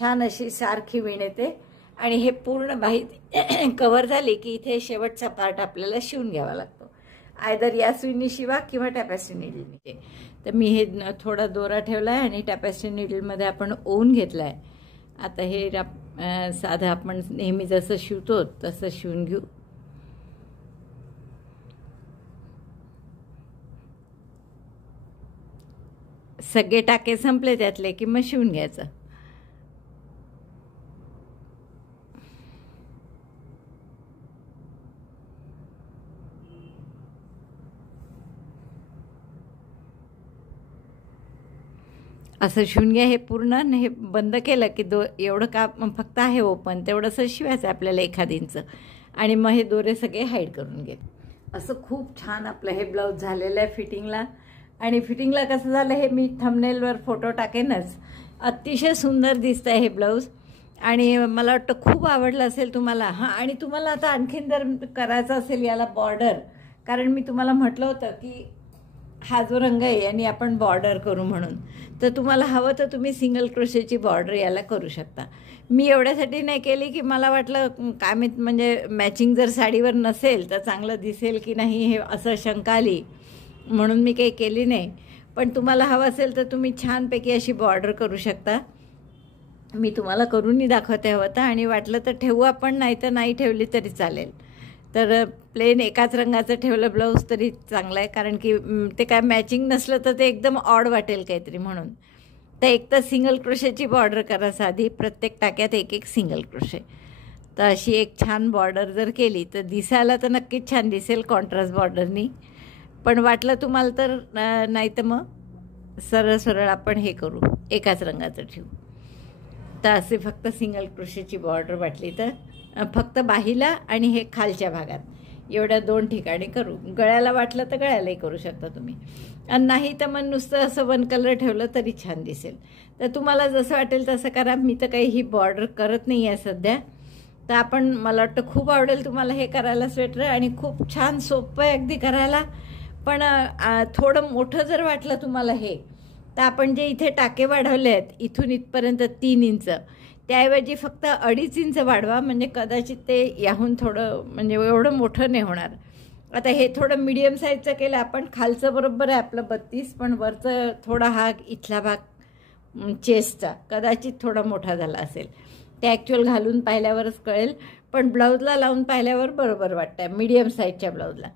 छान अशी सारखी विण येते. आणि हे पूर्ण बाही कव्हर झाली की इथे शेवटचा पार्ट आपल्याला शिवून घ्यावा लागतो. आयदर या सुईने शिवा किंवा टॅपेस्ट्री नीडलने. तर मी हे थोडा दोरा ठेवला आहे आणि टॅपेस्ट्री नीडलमध्ये आपण ओवून घेतला आहे. आता हे साधं आपण नेहमी जसं शिवतो तसं शिवून घेऊ. सगळे टाके संपले त्यातले की मग शिवून घ्यायचं. असं शिवून घ्या हे पूर्ण. हे बंद केलं की एवढं का फक्त आहे ओपन तेवढंसं शिवायचं आपल्याला 1 इंच. आणि मग हे दोरे सगळे हाईड करून घे. असं खूप छान आपलं हे ब्लाऊज झालेलं आहे फिटिंगला. आणि फिटिंगला कसं झालं हे मी थंबनेलवर फोटो टाकेनच. अतिशय सुंदर दिसतं आहे हे ब्लाऊज आणि मला वाटतं खूप आवडलं असेल तुम्हाला. हां, आणि तुम्हाला आता आणखीन जर करायचं असेल याला बॉर्डर, कारण मी तुम्हाला म्हटलं होतं की हा जो रंग आहे आणि आपण बॉर्डर करू म्हणून, तर तुम्हाला हवं तर तुम्ही सिंगल क्रोशेची बॉर्डर याला करू शकता. मी एवढ्यासाठी नाही केली की मला वाटलं काय म्हणजे मॅचिंग जर साडीवर नसेल तर चांगलं दिसेल की नाही हे असं शंका आली म्हणून मी काही केली नाही. पण तुम्हाला हवं असेल तर तुम्ही छानपैकी अशी बॉर्डर करू शकता. मी तुम्हाला करूनही दाखवते हवं तर, आणि वाटलं तर ठेवू आपण, नाही तर नाही ठेवली तरी चालेल. तर प्लेन एकाच रंगाचं ठेवलं ब्लाऊज तरी चांगलं आहे, कारण की ते काय मॅचिंग नसलं तर ते एकदम ऑड वाटेल काहीतरी म्हणून. तर एक तर सिंगल क्रोशेची बॉर्डर करा साधी, प्रत्येक टाक्यात 1 सिंगल क्रोशे. तर अशी एक छान बॉर्डर जर केली तर दिसायला तर नक्कीच छान दिसेल कॉन्ट्रास्ट बॉर्डरनी. पण वाटलं तुम्हाला तर नाही तर मग सरळ सरळ आपण हे करू, एकाच रंगाचं ठेवू. तर असे फक्त सिंगल क्रोशेची बॉर्डर वाटली तर फक्त बाहीला आणि हे खालच्या भागात एवढ्या 2 ठिकाणी करू. गळ्याला वाटलं तर गळ्यालाही करू शकता तुम्ही, आणि नाही तर मग नुसतं असं 1 कलर ठेवलं तरी छान दिसेल. तर तुम्हाला जसं वाटेल तसं करा. मी तर काही ही बॉर्डर करत नाही आहे सध्या. तर आपण, मला वाटतं खूप आवडेल तुम्हाला हे करायला स्वेटर, आणि खूप छान सोपं आहे अगदी करायला. पण थोडं मोठं जर वाटलं तुम्हाला हे, तर आपण जे इथे टाके वाढवले आहेत इथून इथपर्यंत 3 इंच, त्याऐवजी फक्त 2.5 इंच वाढवा, म्हणजे कदाचित ते याहून थोडं म्हणजे एवढं मोठं नाही होणार. आता हे थोडं मीडियम साईजचं केलं आपण. खालचं बरोबर आहे आपलं 32, पण वरचं थोडा हा इथला भाग चेस्टचा कदाचित थोडा मोठा झाला असेल. ते ॲक्च्युअल घालून पाहिल्यावरच कळेल, पण ब्लाऊजला लावून पाहिल्यावर बरोबर वाटतं आहे मीडियम साईजच्या ब्लाऊजला.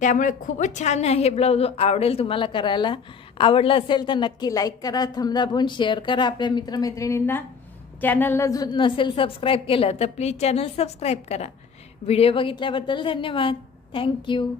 त्यामुळे खूपच छान आहे हे ब्लाऊज, आवडेल तुम्हाला करायला. आवडलं असेल तर नक्की लाईक करा, थंब दाबून शेअर करा आपल्या मित्रमैत्रिणींना. चॅनलला नसेल सबस्क्राईब केलं तर प्लीज चॅनल सबस्क्राईब करा. व्हिडिओ बघितल्याबद्दल धन्यवाद. थँक्यू.